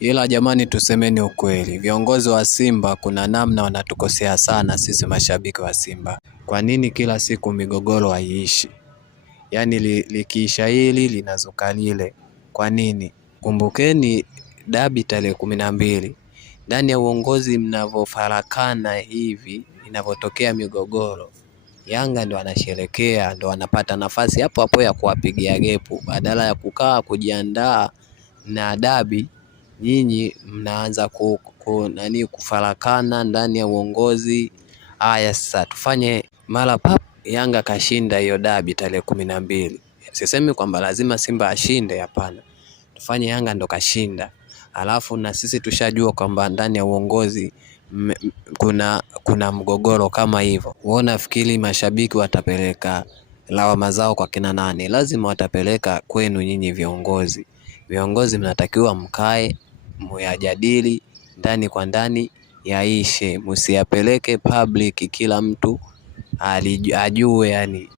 Ila jamani, tusemeni ukweli, viongozi wa Simba kuna namna wanatukosea sana sisi mashabiki wa Simba. Kwa nini kila siku migogoro haiishi? Yaani likiisha hili linazuka lile. Kwa nini? Kumbukeni dabi tarehe 12. Ndani ya uongozi mnavyofarakana hivi, inavyotokea migogoro, Yanga ndo anasherekea, ndo anapata nafasi hapo hapo ya kuwapigia gepu, badala ya kukaa kujiandaa na dabi. Nyinyi mnaanza kufarakana ndani ya uongozi. Haya sasa tufanye mara pap, Yanga kashinda hiyo dabi tarehe 12. Sisemi kwamba lazima Simba ashinde, hapana. Tufanye Yanga ndo kashinda, alafu na sisi tushajua kwamba ndani ya uongozi kuna mgogoro kama hivyo. Wewe unafikiri mashabiki watapeleka lawama zao kwa kina nani? Lazima watapeleka kwenu nyinyi viongozi. Viongozi mnatakiwa mkae muyajadili ndani kwa ndani yaishe, msiyapeleke public kila mtu ajue yani.